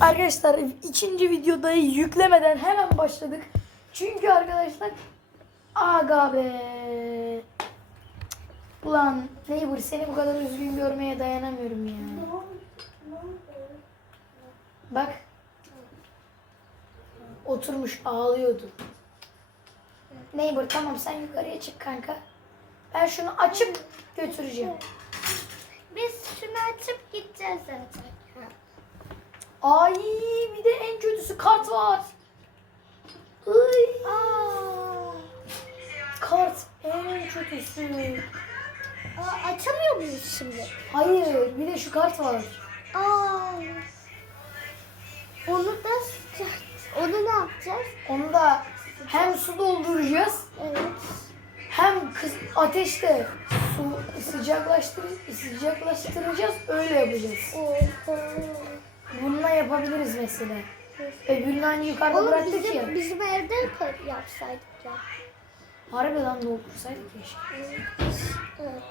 Arkadaşlar ikinci videodayı yüklemeden hemen başladık. Çünkü arkadaşlar aga be. Ulan neighbor seni bu kadar üzgün görmeye dayanamıyorum ya. Bak. Oturmuş ağlıyordu. Neighbor tamam sen yukarıya çık kanka. Ben şunu açıp götüreceğim. Biz şunu açıp gideceğiz zaten. Ay bir de en kötüsü kart var. Ay. Aa, Kart en kötüsü. aa, açamıyor muyuz şimdi? Hayır bir de şu kart var. Aa, onu da onu ne yapacağız? Onu da hem su dolduracağız Evet. hem kız ateşte su sıcaklaştır sıcaklaştıracağız öyle yapacağız. Oho. Bununla yapabiliriz mesela. Öbürünü hani yukarıda Oğlum bıraktık bizim, ya. bizim evde yap- yapsaydık ya. Harbiden doldursaydık keşke. Evet.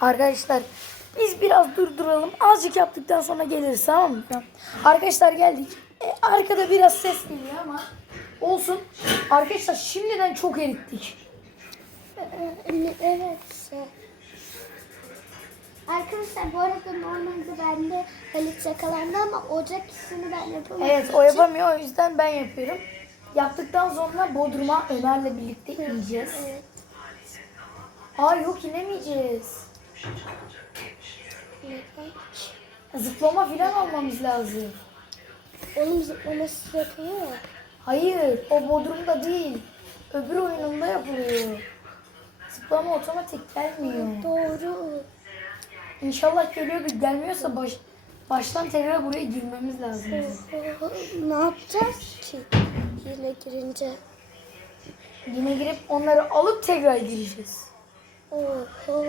Arkadaşlar biz biraz durduralım. Azıcık yaptıktan sonra geliriz tamam mı? Arkadaşlar geldik. E, arkada biraz ses geliyor ama olsun. Arkadaşlar şimdiden çok erittik. Evet. Arkadaşlar bu arada normalde bende Halit yakalandı ama ocak işini ben yapamadım. Evet o yapamıyor o yüzden ben yapıyorum. Yaptıktan sonra Bodrum'a Ömer'le birlikte ineceğiz. Evet. Aa yok inemeyeceğiz. Zıplama falan almamız lazım. Onun zıplaması yapıyor ya. Hayır o Bodrum'da değil. Öbür oyununda yapılıyor. Zıplama otomatik gelmiyor. Doğru. İnşallah geliyordur. Gelmiyorsa baş, baştan tekrar buraya girmemiz lazım. ne yapacağız ki? Hile girince. Yine girip onları alıp tekrar gireceğiz. Oho.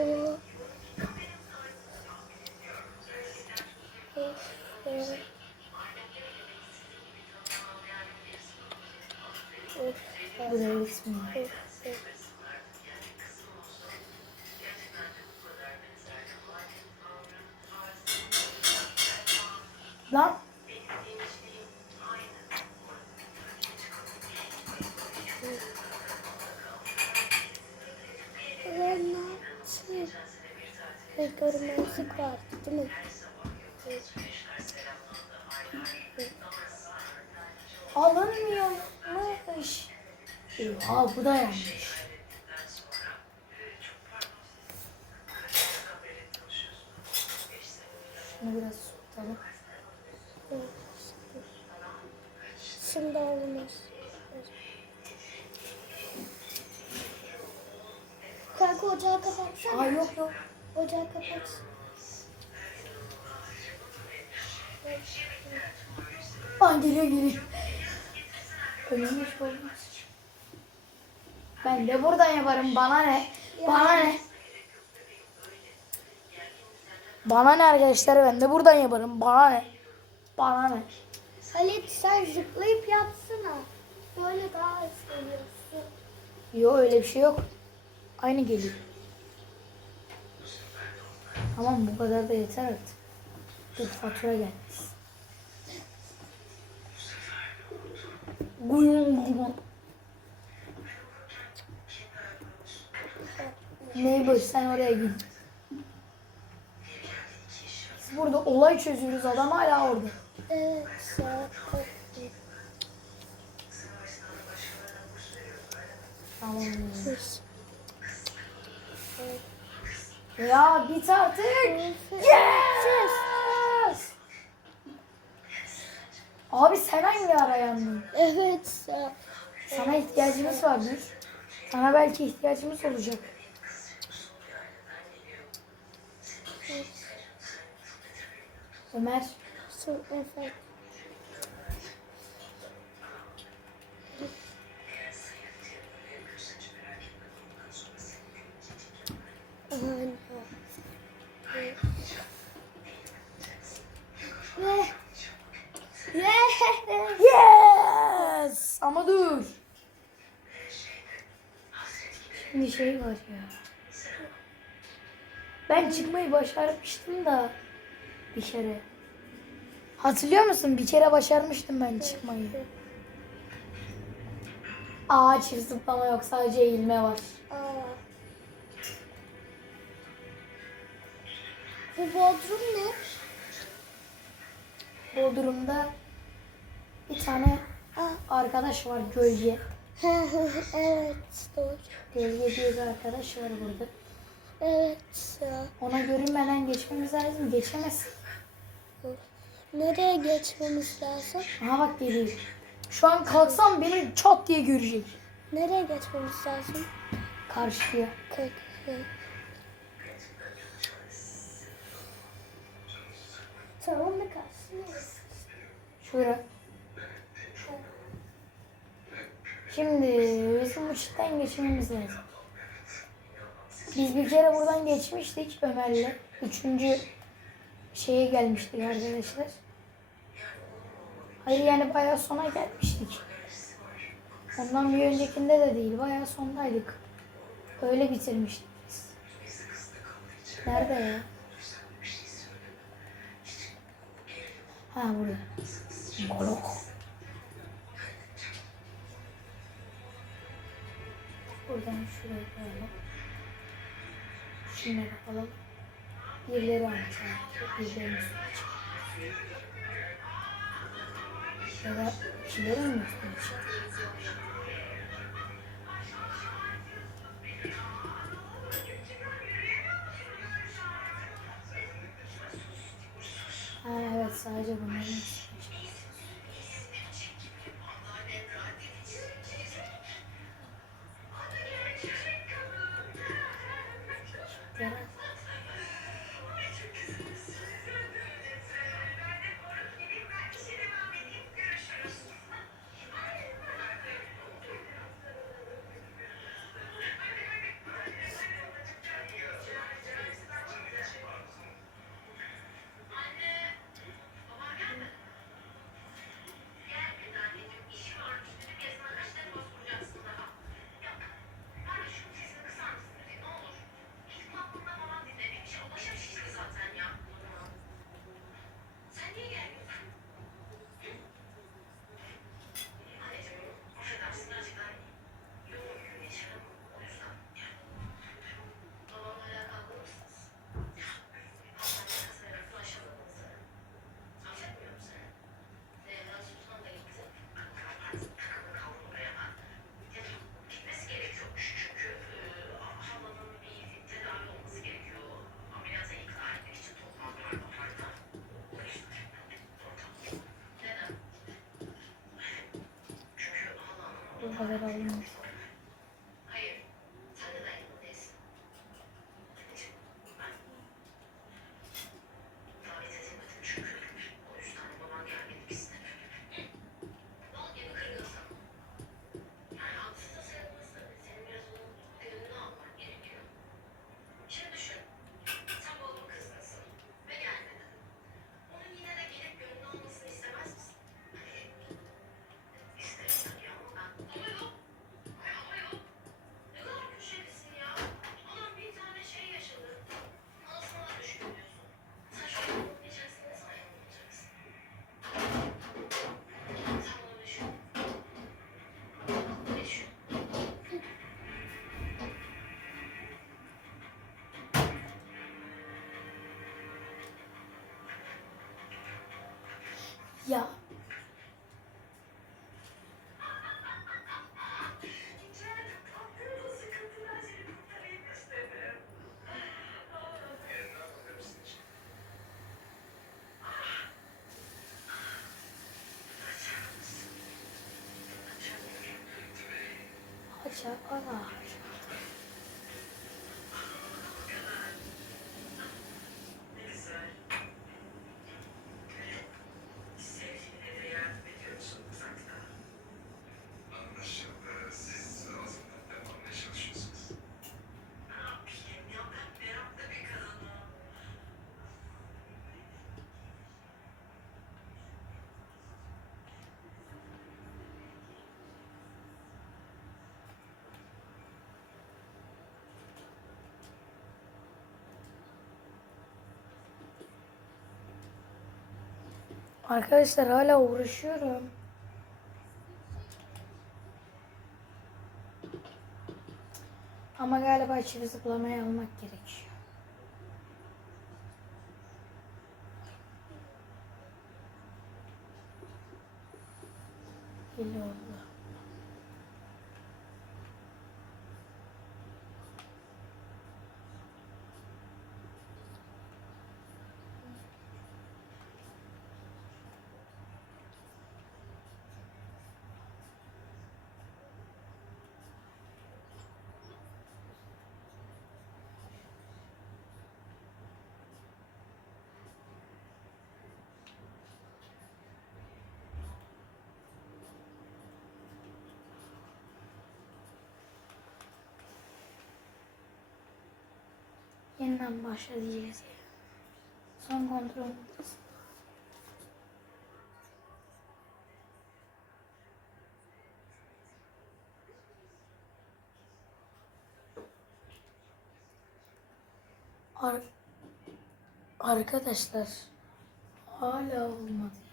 Of. Lan görmezlik vardı değil mi? alınmıyormuş. Oha bu da yanlış. Şunu biraz tutalım. Şimdi olmaz. Kanka ocağı kapatsana. Aa yok yok. Ocağı kapat. Aa geliyor geliyor. Ölmüş olmaz. Ben de buradan yaparım. Bana ne? Bana ne? Bana ne arkadaşlar ben de buradan yaparım. Bana ne? Bana ne? Halit sen zıplayıp yapsana. Böyle daha az geliyorsun. Yok öyle bir şey yok. Aynı geliyor. Tamam bu kadar da yeter artık. Dur fatura gelmiş. Guyum guyum. Neighbor sen oraya git. Biz burada olay çözüyoruz adam hala orada. Ya git artık. Yes! Abi sen hangi ara yandın? Evet. Sana ihtiyacımız vardır. Sana belki ihtiyacımız olacak. Ömer. Ve ve Yes! Ama dur. Şimdi şey var ya. Ben çıkmayı başarmıştım da bir kere. Hatırlıyor musun? Bir kere başarmıştım ben çıkmayı. Çift zıplama yok sadece eğilme var. Bu bodrum ne? Bodrum'da bir tane arkadaş var Gölge. evet doğru. Gölge diye bir arkadaş var burada. Evet. Ona görünmeden geçmemiz lazım. Geçemez. Nereye geçmemiz lazım? Aha bak geliyor. Şu an kalksam beni çat diye görecek. Nereye geçmemiz lazım? Karşıya. Kırk. Tamam da karşısına. Şura. Şimdi bizim çitten geçmemiz lazım. Biz bir kere buradan geçmiştik Ömer'le. Üçüncü şeye gelmiştik arkadaşlar. Hayır yani bayağı sona gelmiştik. Ondan bir öncekinde de değil. Bayağı sondaydık. Öyle bitirmiştik. Nerede ya? Ha burada. Golok. Buradan şuraya koyalım. Şunları alalım. Birileri almış artık. Da ikilerin mi? Ha evet sadece bunların kadar alınmış. Ya Aça ana. Arkadaşlar hala uğraşıyorum. Ama galiba çivi zıplamayı almak gerekiyor. Belli oldu. Yeniden başla diyeceğiz. Son kontrol. Ar Arkadaşlar hala olmadı.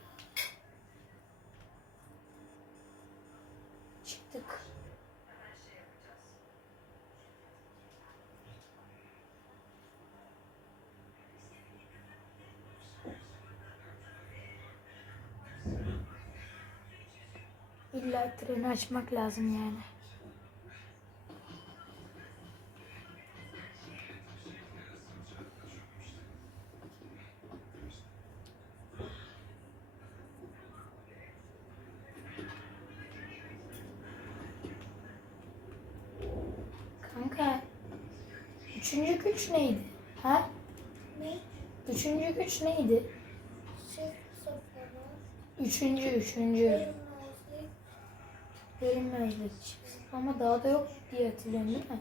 Treni açmak lazım yani. Kanka, üçüncü güç neydi? Ha? Ne? Üçüncü güç neydi? Şey. Üçüncü, üçüncü. Görünmezlik. Görünmezlik. Ama daha da yok diye hatırlıyorum değil mi?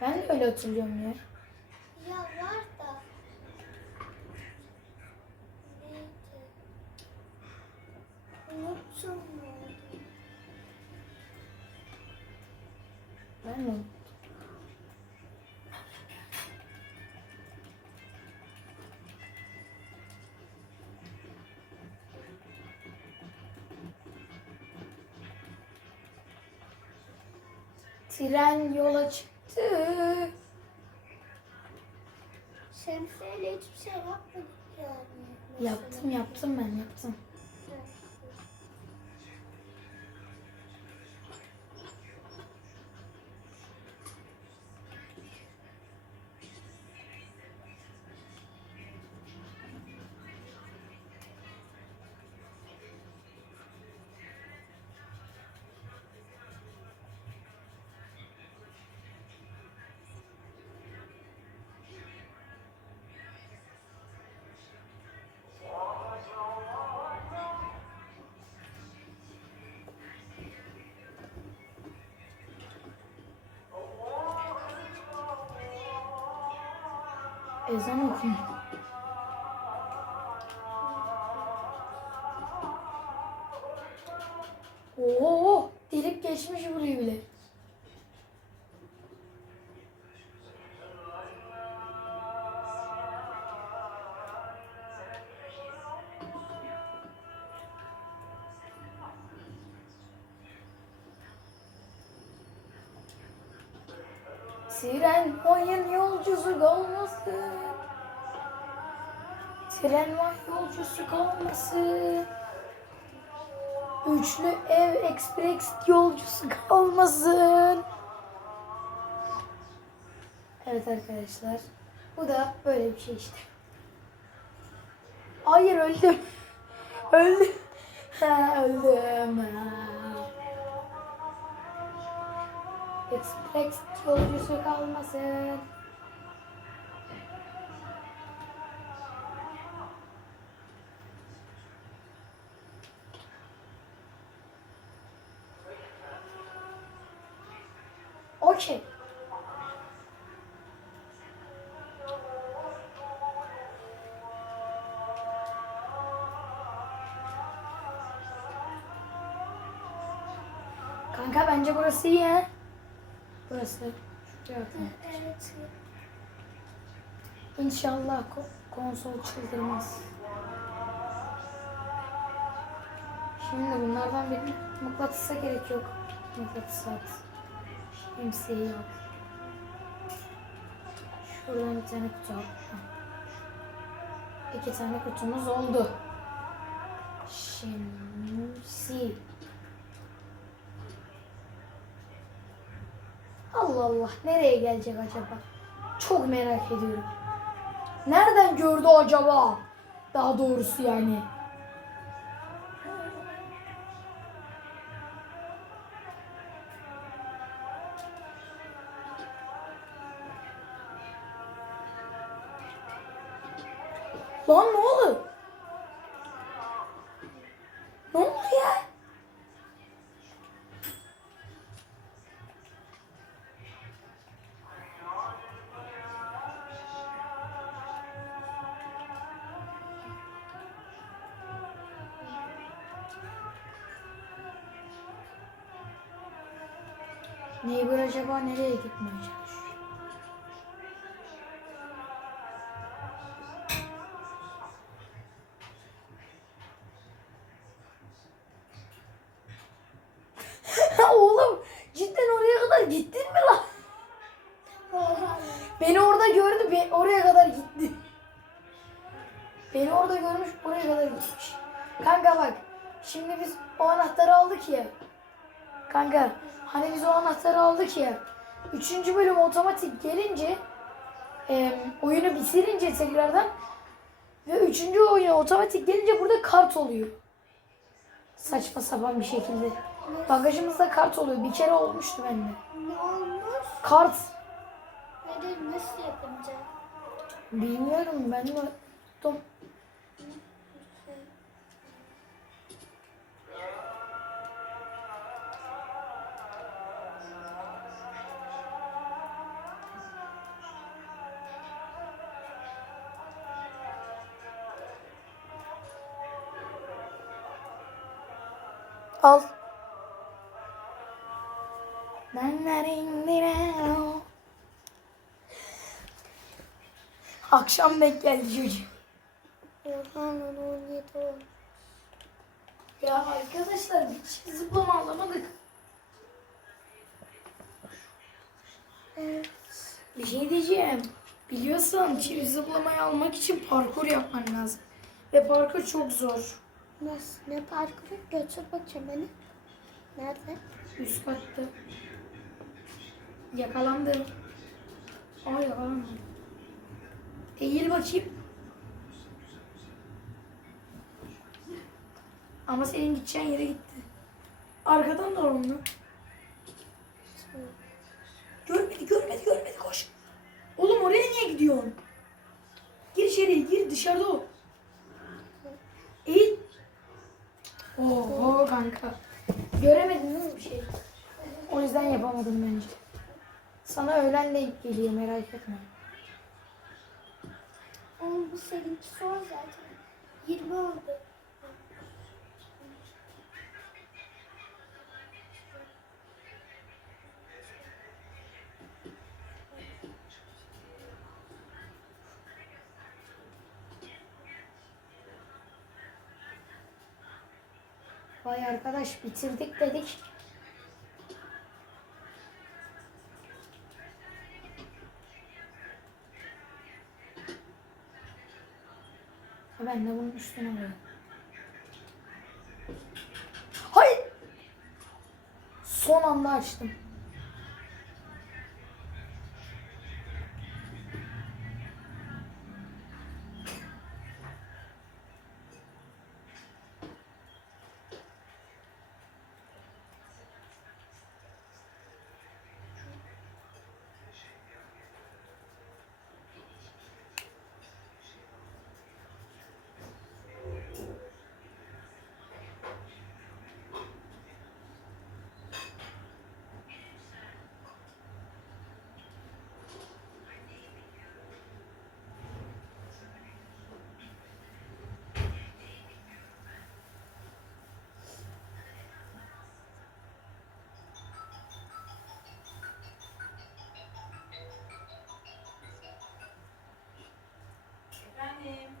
Ben de öyle hatırlıyorum. Ya Tren yola çıktı. Şemsiyeyle hiçbir şey yapmadık yani. Yaptım yaptım ben yaptım. Ezan okunuyor. Oo, delip geçmiş burayı bile. Tren oyun yolcusu kalmasın. Tren yolcusu kalmasın. Üçlü ev ekspres yolcusu kalmasın. Evet arkadaşlar. Bu da böyle bir şey işte. Hayır öldüm. Öldüm. Ha, öldüm. Ekspres yolcusu kalmasın. Kanka bence burası iyi ha. Burası. Şuraya bakın. Evet. İnşallah ko- konsol çıldırmaz. Şimdi bunlardan birini mıknatısa gerek yok. Mıknatıs at. MC'yi at. Şuradan bir tane kutu al. İki tane kutumuz oldu. Şimdi Allah Allah nereye gelecek acaba? Çok merak ediyorum. Nereden gördü acaba? Daha doğrusu yani. Lan ne oldu? Acaba nereye gitmeye çalışıyor? Oğlum cidden oraya kadar gittin mi lan? Beni orada gördü, be- oraya kadar gitti. Beni orada görmüş, oraya kadar gitmiş. Kanka bak, şimdi biz o anahtarı aldık ya. Kanka, hani biz o anahtarı aldık ya. Üçüncü bölüm otomatik gelince, e, oyunu bitirince tekrardan ve üçüncü oyuna otomatik gelince burada kart oluyor. Saçma sapan bir şekilde. Bagajımızda kart oluyor. Bir kere olmuştu bende. Ne olmuş? Kart. Nedir? Nasıl yapınca? Bilmiyorum ben de. Al. Akşam denk geldi çocuğum. Orhan'ın 17 oldu. Ya arkadaşlar çift zıplama alamadık. Evet. Bir şey diyeceğim. Biliyorsan çift zıplamayı almak için parkur yapman lazım. Ve parkur çok zor. Nasıl? Ne parkuru? Götür bakayım beni. Nerede? Üst katta. Yakalandım. Aa yakalanmadım. Eğil bakayım. Ama senin gideceğin yere gitti. Arkadan da onu. Görmedi, görmedi, görmedi. Koş. Oğlum oraya niye gidiyorsun? Gir içeri, gir dışarıda ol. Eğil. Oho kanka. Göremedin değil mi bir şey? O yüzden yapamadım bence. Sana öğlen denk geliyor merak etme. Oğlum bu seninki son zaten. 20 oldu. Vay arkadaş bitirdik dedik. Ben de bunun üstüne koyayım. Hayır. Son anda açtım. Bye.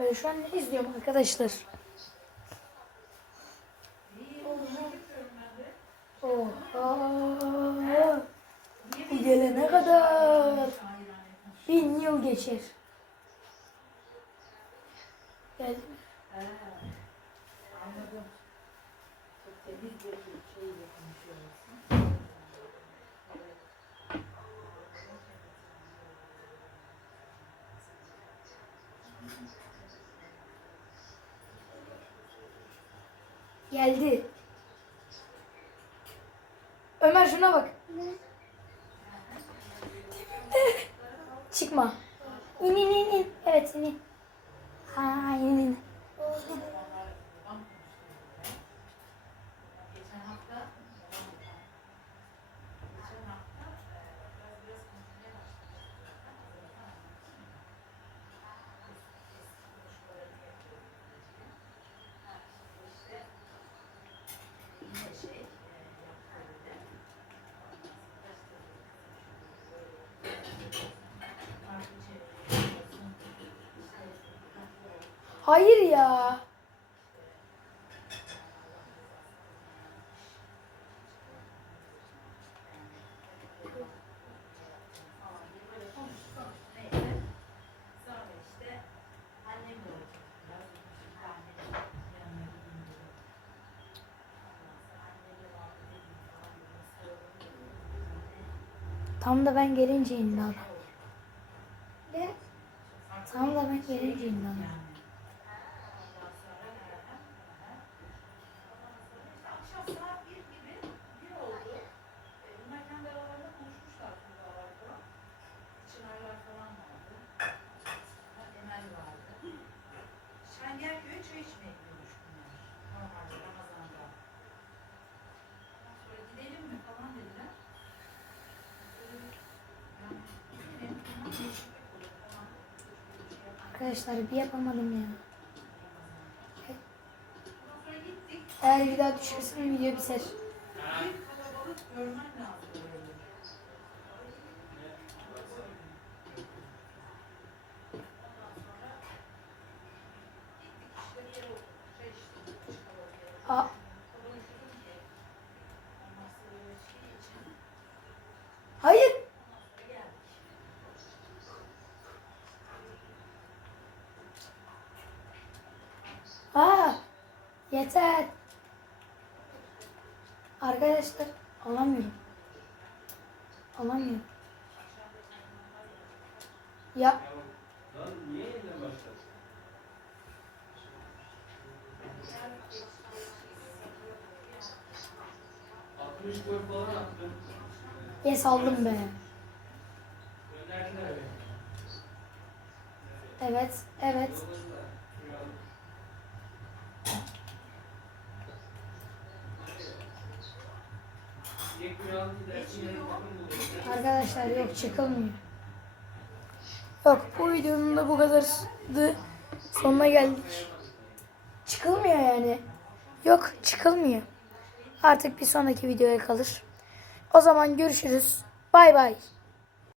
Ben şu an ne izliyorum arkadaşlar? Oha. Bu gelene kadar bin yıl geçer. Geldi mi? Geldi. Ömer şuna bak. Çıkma. İn in in in. Evet in in. Ha in in. Hayır ya. Tam da ben gelince indi adam. Ne? Tam da ben gelince indi adam. Arkadaşlar bir yapamadım ya. Eğer bir daha düşersen video biter. Bir kalabalık görmen lazım böyle. İşte bir yere oturduk, çay içtik, çıkalım diye. Aa, Konuşurdum ki, olmazsa böyle şey için hayır. geldik. Aa, yeter. Arkadaşlar alamıyorum. Alamıyorum. Ya yes aldım be. Evet, evet. Arkadaşlar yok çıkılmıyor. Yok bu videonun da bu kadardı. Sonuna geldik. Çıkılmıyor yani. Yok çıkılmıyor. Artık bir sonraki videoya kalır. O zaman görüşürüz. Bay bay.